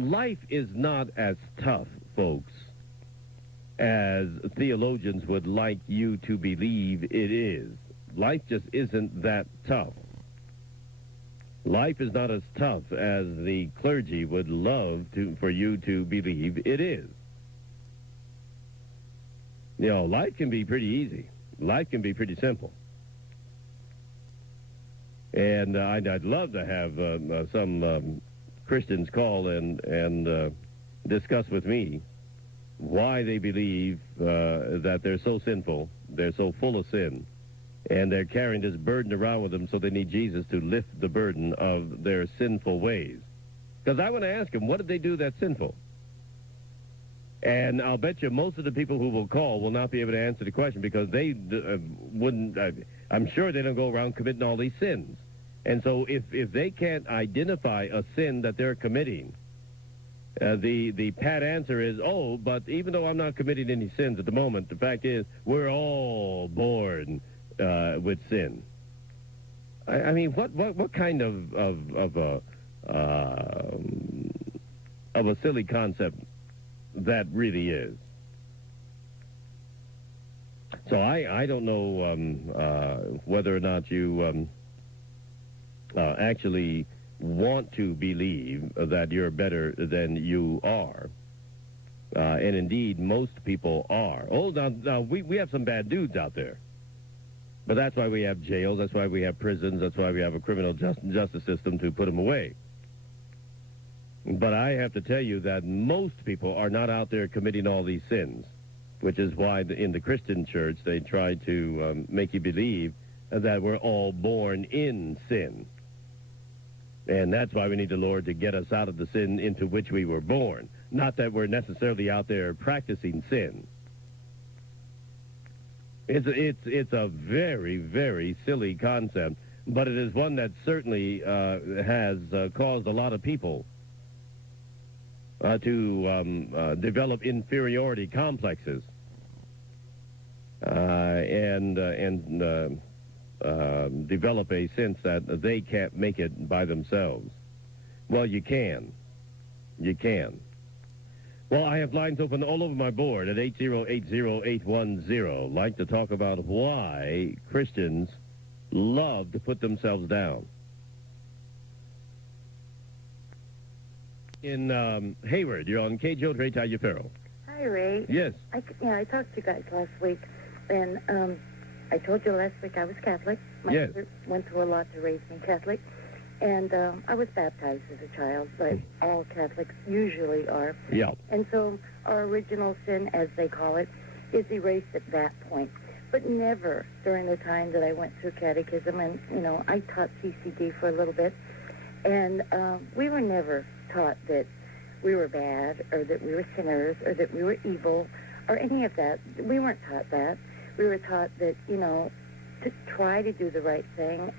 Life is not as tough, folks, as theologians would like you to believe it is. Life just isn't that tough. Life is not as tough as the clergy would love for you to believe it is. You know, life can be pretty easy. Life can be pretty simple. And I'd love to have some Christians call and discuss with me why they believe that they're so sinful, they're so full of sin, and they're carrying this burden around with them, so they need Jesus to lift the burden of their sinful ways. Because I want to ask them, what did they do that's sinful? And I'll bet you most of the people who will call will not be able to answer the question, because they wouldn't, I'm sure they don't go around committing all these sins. And so if they can't identify a sin that they're committing, the pat answer is, oh, but even though I'm not committing any sins at the moment, the fact is we're all born with sin. I mean, what kind of a silly concept that really is. So I don't know whether or not you actually want to believe that you're better than you are. And indeed, most people are. Oh, now we have some bad dudes out there. But that's why we have jails, that's why we have prisons, that's why we have a criminal justice system to put them away. But I have to tell you that most people are not out there committing all these sins, which is why in the Christian church they try to make you believe that we're all born in sin. And that's why we need the Lord to get us out of the sin into which we were born. Not that we're necessarily out there practicing sin. It's a very, very silly concept, but it is one that certainly has caused a lot of people to develop inferiority complexes and develop a sense that they can't make it by themselves. Well, you can. You can. Well, I have lines open all over my board at 8080810. Like to talk about why Christians love to put themselves down. In Hayward, you're on KJO, Ray Taliaferro. Hi, Ray. Yes. I talked to you guys last week, and I told you last week I was Catholic. My Yes. mother went through a lot to raise me Catholic, and I was baptized as a child, but all Catholics usually are. Yeah. And so our original sin, as they call it, is erased at that point. But never during the time that I went through catechism, and, I taught CCD for a little bit, and we were never taught that we were bad or that we were sinners or that we were evil or any of that. We weren't taught that. We were taught that, to try to do the right thing.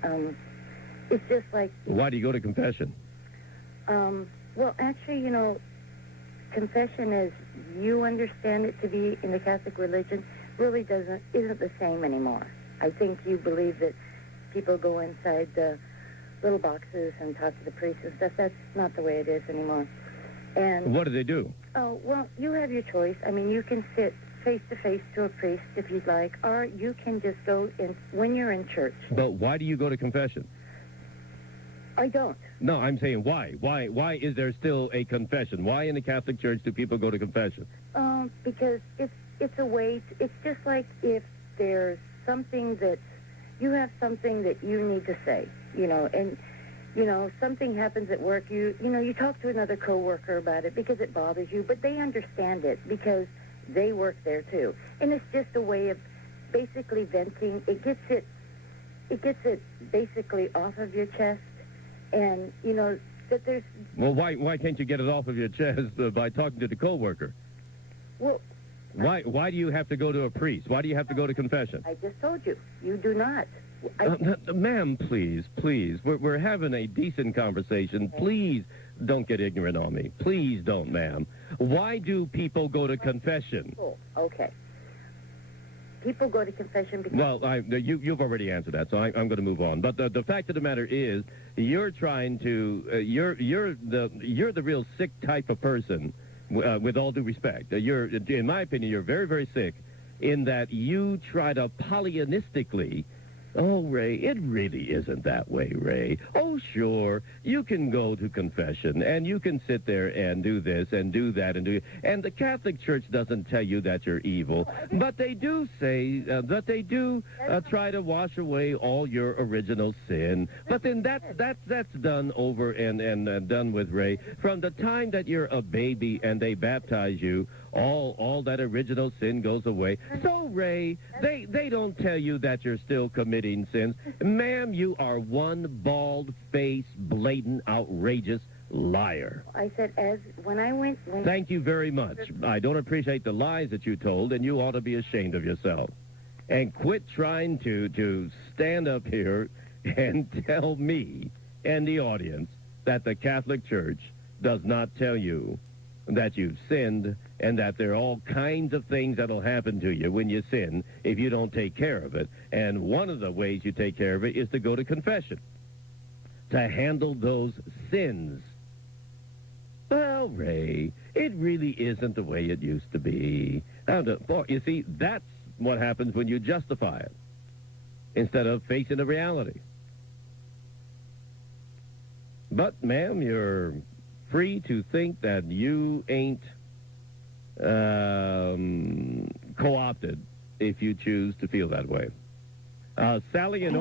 It's just like... Why do you go to confession? Well, actually, confession as you understand it to be in the Catholic religion really isn't the same anymore. I think you believe that people go inside the little boxes and talk to the priests and stuff. That's not the way it is anymore. And what do they do? Oh, well, you have your choice. I mean, you can sit face-to-face to a priest if you'd like, or you can just go in when you're in church. But why do you go to confession? I don't. No, I'm saying why? Why is there still a confession? Why in the Catholic Church do people go to confession? Because it's a way, it's just like if there's something that, you have something that you need to say, and, something happens at work, you talk to another coworker about it because it bothers you, but they understand it because they work there too. And it's just a way of basically venting. It gets it basically off of your chest, and, that there's... Well, why can't you get it off of your chest by talking to the coworker? Well... Why do you have to go to a priest? Why do you have to go to confession? I just told you. You do not. Ma'am, please. We're having a decent conversation. Okay. Please don't get ignorant on me. Please don't, ma'am. Why do people go to confession? Oh, okay. people go to confession because... Well, you've already answered that, so I'm going to move on. But the fact of the matter is, you're trying to you're the real sick type of person. With all due respect, in my opinion, you're very, very sick in that you try to Pollyannistically. Oh, Ray, it really isn't that way, Ray. Oh, sure, you can go to confession, and you can sit there and do this and do that and do... And the Catholic Church doesn't tell you that you're evil, but they do say that they do try to wash away all your original sin. But then that's done over and done with, Ray. From the time that you're a baby and they baptize you, all that original sin goes away. So, Ray, they don't tell you that you're still committing sins. Ma'am, you are one bald-faced, blatant, outrageous liar. I said, when I went... Thank you very much. I don't appreciate the lies that you told, and you ought to be ashamed of yourself. And quit trying to stand up here and tell me and the audience that the Catholic Church does not tell you that you've sinned and that there are all kinds of things that'll happen to you when you sin if you don't take care of it. And one of the ways you take care of it is to go to confession, to handle those sins. Well, Ray, it really isn't the way it used to be. You see, that's what happens when you justify it instead of facing the reality. But, ma'am, you're free to think that you ain't co-opted if you choose to feel that way. Sally and